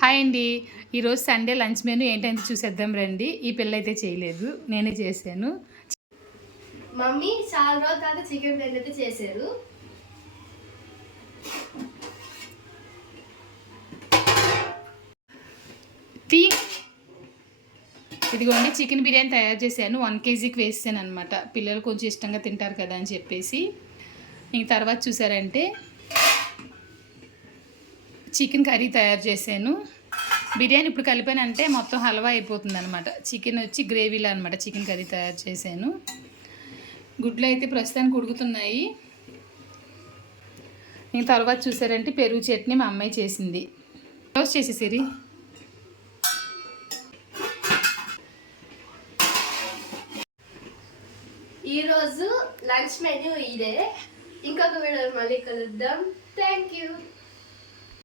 Hi అండి. ఈరోజు Sunday lunch menu ఏంటంటే చూసేద్దాం రండి. ఈ పిల్ల అయితే చేయలేదు, నేనే చేశాను. మమ్మీ చాలా రోజుల తర్వాత చికెన్ ఫ్రై అయితే చేశారు. ఇదిగోండి చికెన్ బిర్యానీ తయారు చేశాను. 1 kgకి వేసాను అనమాట. పిల్లలు కొంచెం ఇష్టంగా తింటారు కదా అని చెప్పేసి. ఇంక తర్వాత చూసారంటే చికెన్ కర్రీ తయారు చేశాను. బిర్యానీ ఇప్పుడు కలిపానంటే మొత్తం హల్వా అయిపోతుంది అనమాట. చికెన్ వచ్చి గ్రేవీలో అనమాట చికెన్ కర్రీ తయారు చేశాను. గుడ్లు అయితే ప్రస్తుతానికి ఉడుకుతున్నాయి. ఇంక తర్వాత చూసారంటే పెరుగు చట్నీ మా అమ్మాయి చేసింది. క్లోజ్ చేసేసిరి. ఈరోజు లంచ్ మెన్యూ ఇదే. ఇంకొక వీడియో మళ్ళీ కలుద్దాం. Thank you.